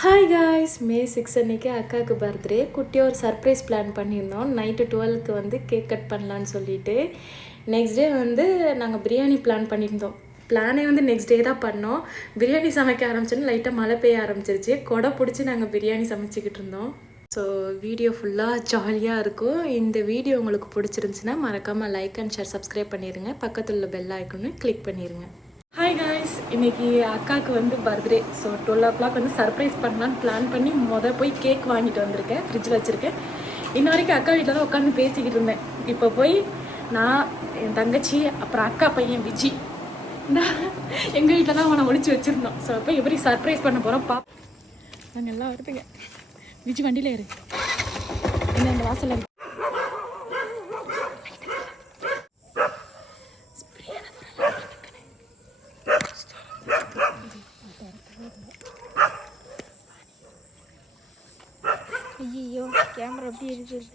Hi guys, மே 6 அன்றைக்கி அக்காவுக்கு birthday. குட்டியாக ஒரு சர்ப்ரைஸ் பிளான் பண்ணியிருந்தோம். நைட்டு 12க்கு வந்து கேக் கட் பண்ணலான்னு சொல்லிட்டு. நெக்ஸ்ட் டே வந்து நாங்கள் பிரியாணி பிளான் பண்ணியிருந்தோம். பிளானே வந்து நெக்ஸ்ட் டே தான் பண்ணோம். பிரியாணி சமைக்க ஆரம்பிச்சோன்னு லைட்டாக மழை பெய்ய ஆரம்பிச்சிருச்சு. கொடை பிடிச்சி நாங்கள் பிரியாணி சமைச்சிக்கிட்டு இருந்தோம். ஸோ வீடியோ ஃபுல்லாக ஜாலியாக இருக்கும். இந்த வீடியோ உங்களுக்கு பிடிச்சிருந்துச்சுன்னா மறக்காமல் லைக் அண்ட் ஷேர் சப்ஸ்கிரைப் பண்ணிடுங்க. பக்கத்தில் உள்ள பெல் ஐக்கனை கிளிக் பண்ணிடுங்க. ஹாய் காய்ஸ், இன்றைக்கி அக்காவுக்கு வந்து பர்த்டே. ஸோ 12 o'clock வந்து சர்ப்ரைஸ் பண்ணலான்னு பிளான் பண்ணி போய் கேக் வாங்கிட்டு வந்திருக்கேன். ஃப்ரிட்ஜில் வச்சுருக்கேன். இன்ன வரைக்கும் அக்கா வீட்டில் தான் உட்காந்து பேசிக்கிட்டு இருந்தேன். இப்போ போய் நான், என் தங்கச்சி, அப்புறம் அக்கா பையன் விஜி இந்த எங்கள் வீட்டில் தான் அவனை ஒழிச்சு வச்சுருந்தோம். ஸோ இப்போ எப்படி சர்ப்ரைஸ் பண்ண போகிறோம் நாங்கள் எல்லாம் வருதுங்க. விஜி வண்டியில் ஏறு, என்ன இந்த வாசலில் ஐயோ கேமரா எப்படி இருக்குது?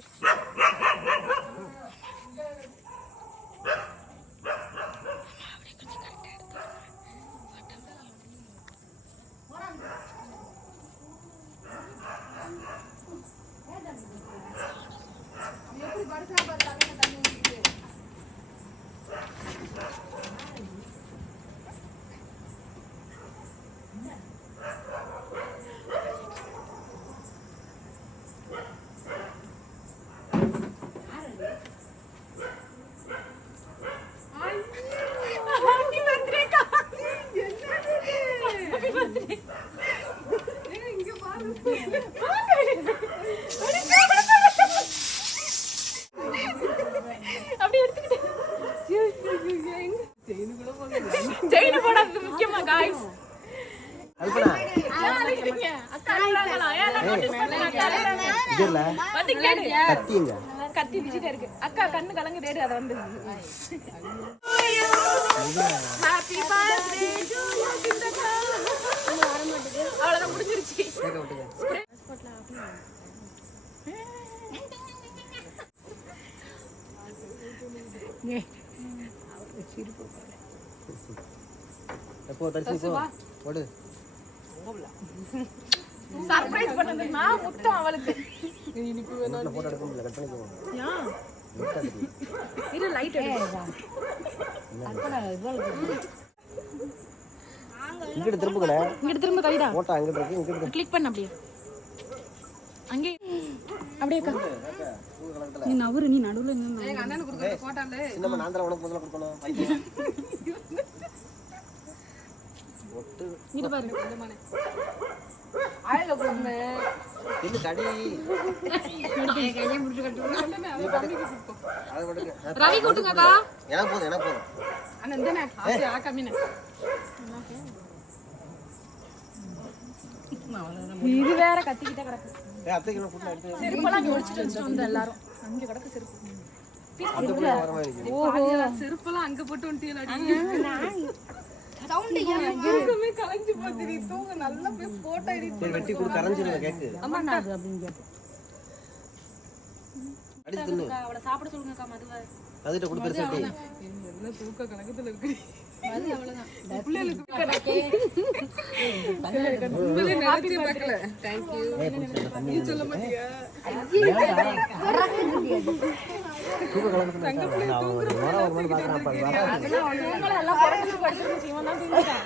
கத்தி பிடிச்சிட்டே இருக்கு. அக்கா கண்ணு கலங்கு தேடு. அதை வந்து அவ்வளவுதான் முடிஞ்சிருச்சு. சர்ப்ரைஸ் பண்ணதுன்னா முத்தம் அவளுக்கு. இது லைட் இங்கிட்டு திரும்புகல, இங்கிட்டு திரும்ப கவிதா. போட்டா அங்கிட்டு இருக்கு, இங்கிட்டு கிளிக் பண்ணு. அப்படியே அங்கே அப்படியே அக்கா நீ நவரு. நீ நடுவுல நின்னு எங்க அண்ணனுக்கு கொடுக்க போட்டாலே நம்ம நாந்தல உனக்கு முதல்ல கொடுக்கணும். ஒட்டு இங்க பாரு. கொஞ்சமானே ஆயில கொடுங்க. இது கடி கையை முடிச்சு கட்டுங்க. அது கொடுங்க. ரவி கூட்டுங்கக்கா. எனக்கு போதும். அண்ணா இந்தனே ஆசை ஆக்கமினே. இது வேற கத்திக்கிட்டே கிடக்கு. ஏய் அத்தைக்கு என்ன ஃபுட் எடுத்து செருப்பெல்லாம் ஒளிச்சிட்டு வந்து எல்லாரும் அங்க கிடக்கு செருப்பு. ஓஹோ, செருப்பெல்லாம் அங்க போட்டு வந்துட்டீங்களா? சவுண்ட் யாருமே கலஞ்சி போச்சு. தூங்க நல்லா போய் போட்டோ எடிட் சரி வெட்டி குடு. கரஞ்சிருங்க கேக்கு. அம்மா நான் அப்படிங்க அடிச்சு தின்னு. அவளை சாப்பிட சொல்லுங்கக்கா. மதுவை அதுட்ட குடு. பெருசா டீ என்ன தூக்க கணக்குல இருக்கு. அது அவ்வளவுதான். பிள்ளைகளுக்கு கணக்கே உங்களே நினைச்சு பார்க்கல. Thank you. நீ சொல்ல மாட்டியா? தூக்க கலக்குதுல. நான் ஒரு மரம் பார்க்கறேன் பாரு. அதெல்லாம் உங்களை எல்லாம் பறந்து படிச்சிருச்சு. இவன் தான் தூங்கிட்டான்.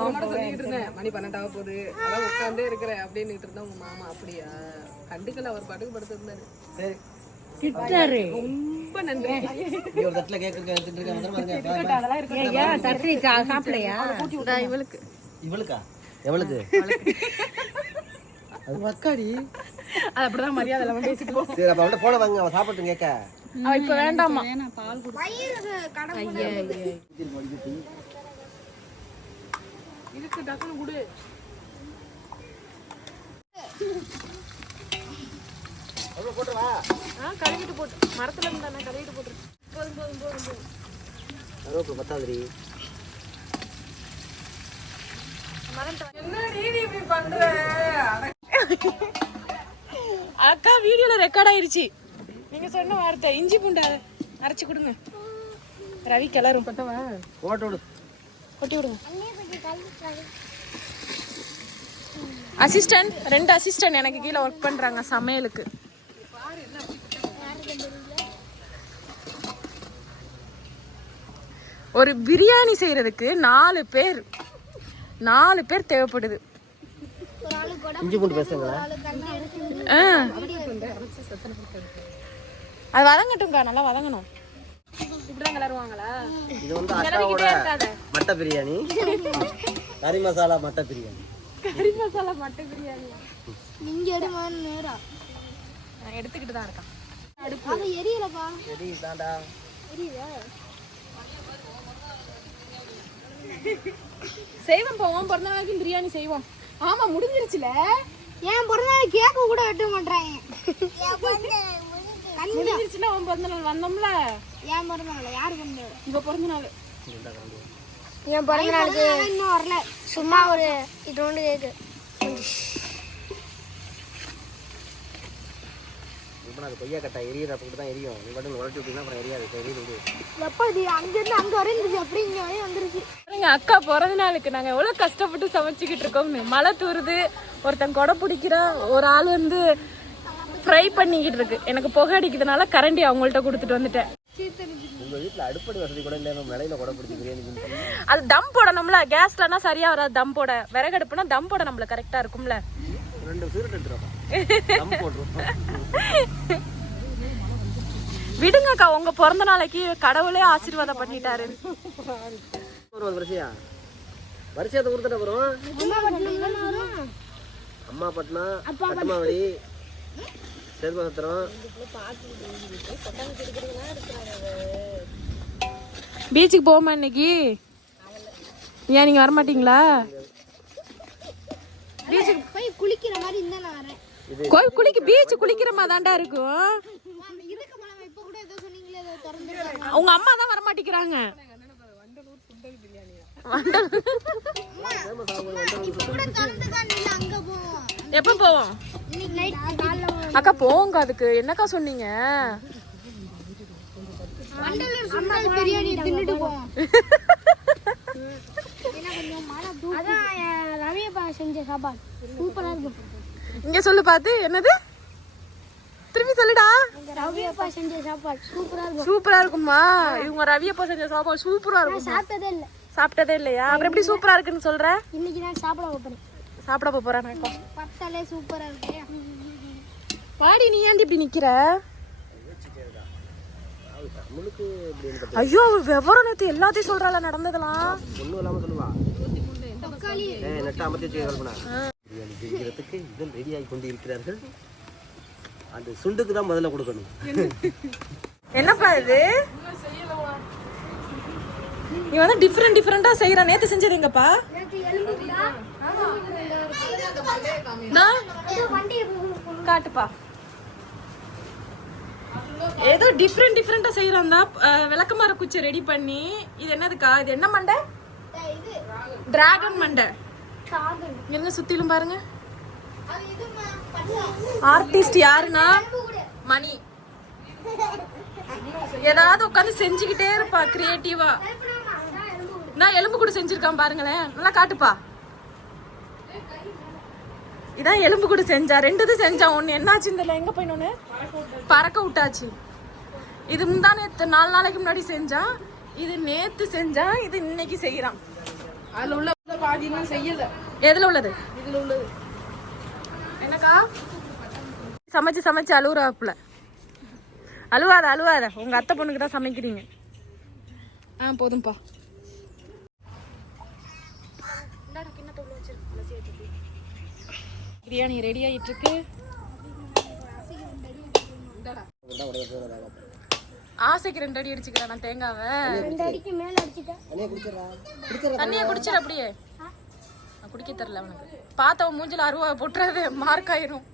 மாமா சொல்லிட்டு இருந்தேன், மணி 12 ஆக போகுது, அதான் உட்காந்தே இருக்கிறேன் அப்படின்னு இருந்தா உங்க மாமா அப்படியா கண்டுக்கல. அவர் பாட்டுக்கு படுத்திருந்தாரு. சரி திட்டாரு. ரொம்ப நன்றி. நீ ஒரு தட்டல கேக் எடுத்துட்டு இருக்க வந்துறீங்க. அதெல்லாம் இருக்கு. ஏன் தட்டி சாப்பிடலையா? இவளுக்கா? எவளுக்கு? அது மக்காடி. அது அப்படிதான் மரியாதை எல்லாம் பேசிட்டு போ. சரி அப்ப அவள போன வாங்க, அவ சாப்பிட்டு கேக்க. அவ இப்ப வேண்டாமா? வேணா, பால் குடி. ஐயே இதுக்கு டக்குனு குடு. அவள போட்டு வா. கழுவிட்டு போட்டு மரத்துல இருந்தானே கழுவிட்டு போட்டு. போதும். கருவேப்பிலை பத்தாதுரி. என்னடி நீ இப்படி பண்ற? அக்கா வீடியோல ரெக்கார்ட் ஆயிருச்சு. நீங்க சொன்ன வார்த்தை இஞ்சி பூண்டை அரைச்சு கொடுங்க. ரவி கிளறும். போட்டு விடு. கொட்டி விடுங்க. அசிஸ்டன்ட் 2 அசிஸ்டன்ட் எனக்கு கீழே ஒர்க் பண்றாங்க சமையலுக்கு. ஒரு பிரியாணி செய்யறதுக்கு 4 பேர் தேவைப்படுது. இஞ்சி பூண்டு பேசுங்களா? அது வதங்கட்டும்க்கா, நல்லா வதங்கணும். இப்படிதான் கிளறுவாங்களா? இது வந்து அக்காவோட மட்டை பிரியாணி, கறி மசாலா மட்டை பிரியாணி. கறி மசாலா மட்டை பிரியாணி நீங்க எடுமான்னு நேரா நான் எடுத்துக்கிட்டு தான் இருக்கேன். அது எரியலப்பா. எரியுதாடா. எரியுதா? செய்வோம் போவோம், பிறந்த நாளைக்கு பிரியாணி செய்வோம். ஆமா முடிஞ்சிருச்சுல. ஏன் பிறந்த நாள் கேக்கு கூட வெட்ட மாட்டாங்க. முடிஞ்சிருச்சுன்னா உன் பிறந்த நாள் வந்தோம்ல. ஏன் பிறந்த நாள் யாரு பிறந்த நாள்? இப்ப பிறந்த நாள். என் பிறந்த நாளுக்கு இன்னும் வரல. சும்மா ஒரு இதோண்டு கேக்கு. இப்போ அது கொய்யா கட்டா எரியுது, அப்படி தான் எரியும். நீ மட்டும் உடச்சி விட்டீங்கன்னா அப்புறம் எரியாது. இப்போ எரியுது. எப்போ இது அங்கேருந்து அங்கே வரைஞ்சிச்சு, அப்படி இங்கே வரையும் வந்துருச்சு. அக்கா பிறந்த நாளுக்கு நாங்க எவ்வளவு கஷ்டப்பட்டு சமைச்சுக்கிட்டு இருக்கோம்னு. மழை தூருது, ஒருத்தன் கொடை பிடிக்கிறான், ஒரு ஆள் வந்து ஃப்ரை பண்ணிக்கிட்டு இருக்கு. எனக்கு புகை அடிக்கிறதுனால கரண்டி அவங்கள்ட்ட கொடுத்துட்டு வந்துட்டேன். உங்க வீட்டுல அடுப்படி வசதி கூட இல்லாம மலையில கூட பிடிச்சி பிரியாணி அது தம் போடணும்ல. கேஸ்லனா சரியா வராது தம் போட. விறகடுப்புனா தம் போட நம்மள கரெக்டா இருக்கும்ல. 2 சீரட் எடுத்துறோம். தம் போடுறோம். விடுங்கக்கா, உங்க பிறந்த நாளைக்கு கடவுளே ஆசீர்வாதம் பண்ணிட்டாரு. ஒரு வரிசையத்தை கொடுத்துட்ட போறோம். அம்மா பட்னா, அட்டமாவடி, சேதுபத்திரம். பீச்சுக்கு போமா இன்னைக்கு? ஏன் நீங்க வர மாட்டீங்களா? பீச்சுக்கு போய் குளிக்கிற மாதிரி இருந்தா நான் வரேன். கோயில் பீச் குளிக்கிற மாதிரி தாண்டா இருக்கும். இதுக்கு மேல இப்ப கூட ஏதோ சொன்னீங்களே, ஏதோ திறந்து உங்க அம்மா தான் வர மாட்டேங்கிறாங்க. எப்ப போவோம்? அக்கா போவோங்க. அதுக்கு என்னக்கா சொன்னீங்க? பிரியாணி தின்னுட்டு போவோம். அதான் ரவியப்பா செஞ்ச சாப்பாடு சூப்பரா இருக்கும். இங்க சொல்லு பாத்து. என்னது? திரும்பி சொல்லுடா. ரவியப்பா செஞ்ச சாப்பாடு சூப்பரா இருக்கும். சூப்பரா இருக்குமா? இவங்க ரவியப்பா செஞ்ச சாப்பாடு சூப்பரா இருக்கும். சாப்பிட்டதே இல்லையா? அப்புறம் எப்படி சூப்பரா இருக்குன்னு சொல்ற? இன்னைக்கு நான் சாப்பிட போறேன். சாப்பிட போறேன். பத்தலே சூப்பரா இருக்கு. பாடி, நீ ஏன்டி இப்படி நிக்கிற? ஐயோ, விவரம் நேத்து எல்லாத்தையும் சொல்றாள நடந்ததெல்லாம். ஒண்ணும் இல்லாம சொல்லுவா. நெட்டா அமர்த்தி வச்சு கல்பனா. பிரியாணி செய்யறதுக்கு இதெல்லாம் ரெடி ஆகி கொண்டு இருக்கிறார்கள். அந்த சுண்டுக்கு தான் முதல்ல கொடுக்கணும். என்னப்பா இது? நீ வந்து டிஃபரெண்டா செய்யற. நேத்து செஞ்சது எங்கப்பா? காட்டுப்பா. ஏதோ டிஃபரெண்டா செய்யறான். விளக்கமாற குச்சி ரெடி பண்ணி. இது என்னதுக்கா? இது என்ன மண்டை? டிராகன் மண்டை. இருங்க சுத்திலும் பாருங்க. ஆர்டிஸ்ட் யாருன்னா மணி. ஏதாவது உட்காந்து செஞ்சுக்கிட்டே இருப்பா கிரியேட்டிவா. நான் எலும்பு கூட செஞ்சிருக்கான் பாருங்களேன். நல்லா காட்டுப்பா. இதான் எலும்பு கூட செஞ்சா. 2 இது செஞ்சான். ஒண்ணு என்னாச்சு தெரியல, எங்க போயினோன்னு பறக்க விட்டாச்சு. இது முந்தானே 4 நாளைக்கு முன்னாடி செஞ்சான். இது நேத்து செஞ்சான். இது இன்னைக்கு செய்யறான். அதுல உள்ள பாதியெல்லாம் செய்யல. எதுல உள்ளது? இதுல உள்ளது என்னக்கா? சமைச்சு அழுவுறாப்புல. அழுவாத. உங்க அத்தை பொண்ணுக்கு தான் சமைக்கிறீங்க. போதும்பா. பிரியாணி ரெடி ஆயிட்டு இருக்கு. ஆசைக்கு 2 அடி அடிச்சுக்கிறேன் நான் தேங்காவை. 2 அடிக்கு மேல அடிச்சிட்டேன். தண்ணியை குடிச்சிட. அப்படியே குடிக்க தெரியல அவனுக்கு. பார்த்தவன் மூஞ்சில அருவா போட்டுறாது, மார்க் ஆயிரும்.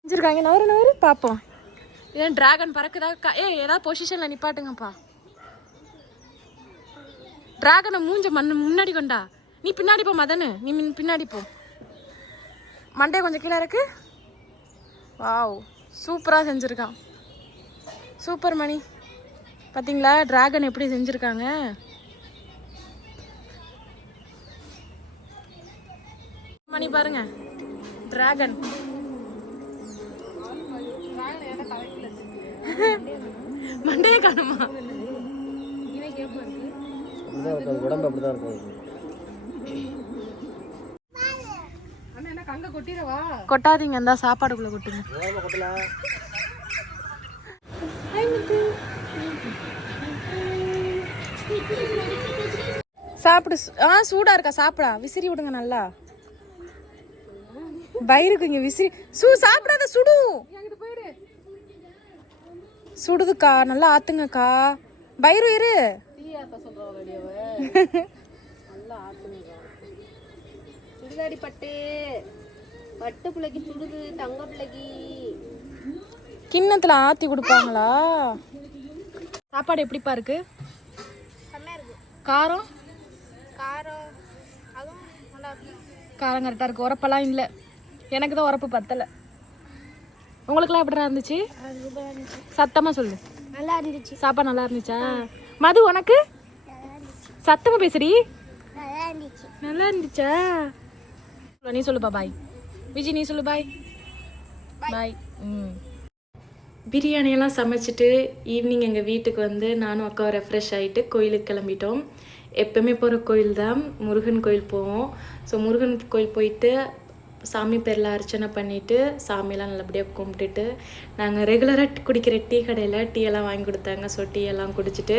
செஞ்சிருக்காங்க. நவரு பாப்போம். இதான் டிராகன் பறக்குதா? ஏதாவது பொசிஷன்ல நிப்பாட்டுங்கப்பா. டிராகனை மூஞ்ச முன்னாடி கொண்டா. நீ பின்னாடி போ மதனு. நீ பின்னாடி போ. மண்டே கொஞ்சம் கீழே இருக்கு. வாவ், சூப்பரா செஞ்சிருக்கான். Super money. பாத்தீங்களா டிராகன் எப்படி செஞ்சிருக்காங்க? பண்ணி பாருங்க டிராகன். மண்டையே காணுமா? உடம்பு அப்படிதான் இருக்கும். அண்ணா என்ன கங்க கொட்டிடவா? கொட்டாதீங்க, இந்த சாப்பாடுக்குள்ள கொட்டுங்க. சாப்பிடு. சூடா இருக்கா? சாப்பிடா. விசிறி விடுங்க நல்லா. பயிருக்கு இங்க விசிறி. சாப்பிடாத, சுடு. சுடுதுக்கா, நல்லா ஆத்துங்கக்கா. பயிறு இரு. சுடுகாடி பட்டு பட்டு பிள்ளைக்கு சுடுது, தங்க பிள்ளைக்கு கிண்ணத்துல ஆத்தி கொடுப்பாங்களா? சாப்பாடு எப்படிப்பா இருக்கு? காரம் காரம் அதுவும் நல்லா இருக்கு. காரம் கரெக்டா இருக்கு. உரப்பெல்லாம் இல்லை. எனக்கு தான் உரப்பு பத்தல. உங்களுக்குலாம் எப்படிடா இருந்துச்சு? சத்தமா சொல்லு. நல்லா இருந்துச்சு. சாப்பாடு நல்லா இருந்துச்சா? மது உனக்கு? சத்தமா பேசுடி. நல்லா இருந்துச்சு. நல்லா இருந்துச்சா? நீ சொல்லுப்பா பாய். விஜய் நீ சொல்லு பாய். பாய். பிரியாணியெல்லாம் சமைச்சிட்டு ஈவினிங் எங்கள் வீட்டுக்கு வந்து நானும் அக்காவும் ரெஃப்ரெஷ் ஆகிட்டு கோயிலுக்கு கிளம்பிட்டோம். எப்போவுமே போகிற கோயில் தான், முருகன் கோயில் போவோம். ஸோ முருகன் கோயில் போயிட்டு சாமி பேரில் அர்ச்சனை பண்ணிவிட்டு சாமியெல்லாம் நல்லபடியாக கும்பிட்டுட்டு நாங்கள் ரெகுலராக குடிக்கிற டீ கடையில் டீ எல்லாம் வாங்கி கொடுத்தாங்க. ஸோ டீ எல்லாம் குடிச்சிட்டு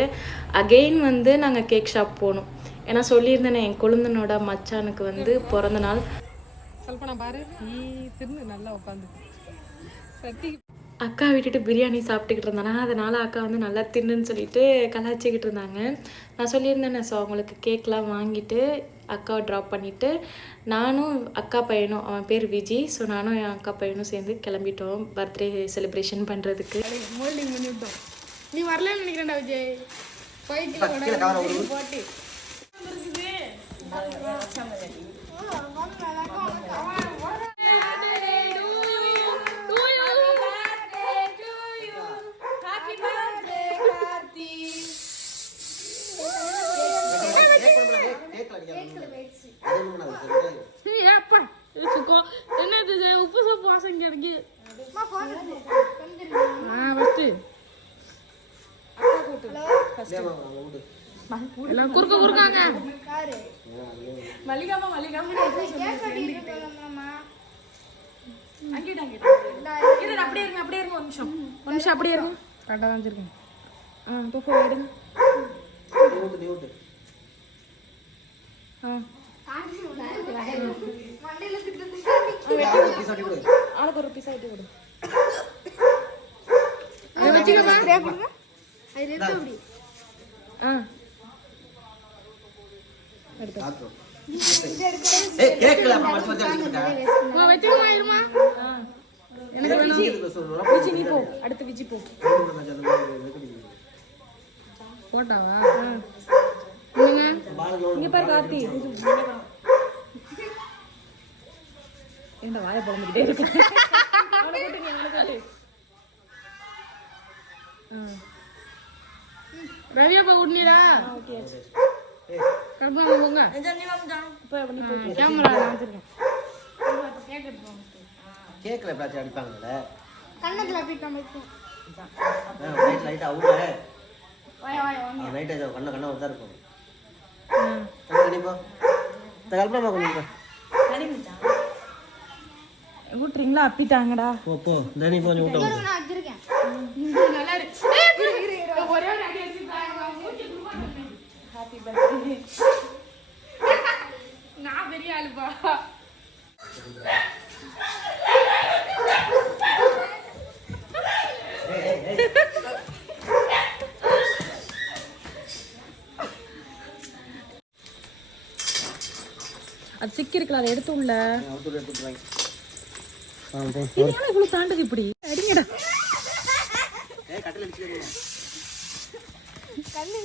அகெயின் வந்து நாங்கள் கேக் ஷாப் போனோம். ஏன்னா சொல்லியிருந்தேனே என் கொழுந்தனோட மச்சானுக்கு வந்து பிறந்த நாள். கல்பனா பாரு, நீ தின்னு நல்லா உட்காந்து சட்டி. அக்கா விட்டுட்டு பிரியாணி சாப்பிட்டுக்கிட்டு இருந்தானா, அதனால் அக்கா வந்து நல்லா தின்னுன்னு சொல்லிட்டு கலாச்சிக்கிட்டு இருந்தாங்க. நான் சொல்லியிருந்தேனே, ஸோ அவங்களுக்கு கேக்லாம் வாங்கிட்டு அக்காவை ட்ராப் பண்ணிவிட்டு நானும் அக்கா பையனும், அவன் பேர் விஜி, ஸோ நானும் என் அக்கா பையனும் சேர்ந்து கிளம்பிட்டோம் பர்த்டே செலிப்ரேஷன் பண்ணுறதுக்கு. மோல்டிங் பண்ணிவிட்டோம். நீ வரலன்னு நினைக்கிறேன்டா விஜய். போயிட்டு போட்டு என்னது உப்பு சோப்பு வாசம் கிடைக்கு. எல்லாம் குறுக்க குறுக்காங்க. மல்லிகாமா அப்படியே இருங்க, அப்படியே இருங்க. ஒரு நிமிஷம் அப்படியே இருங்க. கரெக்டாக தான் வச்சிருக்கேன். இப்போ போயிடுங்க. ஆளுக்கு ஒரு பீஸ் ஆகிட்டு கொடு. விஜி நீ போ, அடுத்து விஜி போ. போட்டாவா? இங்க பாரு கார்த்தி. என்ன வாயை பொழந்துக்கிட்டே இருக்கு. அவனை கூட்டு நீ, அவனை கூட்டு. ரவியாப்பா உடனீரா? கருப்பா போங்க. கேமரா நான் வச்சிருக்கேன். கேக்ல எப்படாச்சும் அடிப்பாங்கல்ல, கண்ணத்துல அப்படி காமிக்கும். லைட்டா அவுல லைட்டா கண்ண கண்ண ஒருத்தா இருக்கும். கல்பனா கொஞ்சம் ஊட்டுறீங்களா? அப்பிட்டாங்கடா. போ போ தனி கொஞ்சம் ஊட்ட. நான் வச்சிருக்கேன். நல்லா இருக்கு. ஒரே ஒரு அடி ஹாப்பி பர்த்டே. நான் பெரிய ஆளுப்பா. அது சிக்கி இருக்குல்ல, அதை எடுத்து உள்ள. எடுத்துட்டு இவ்வளவு தாண்டது இப்படி அடிங்கடா. கண்ணு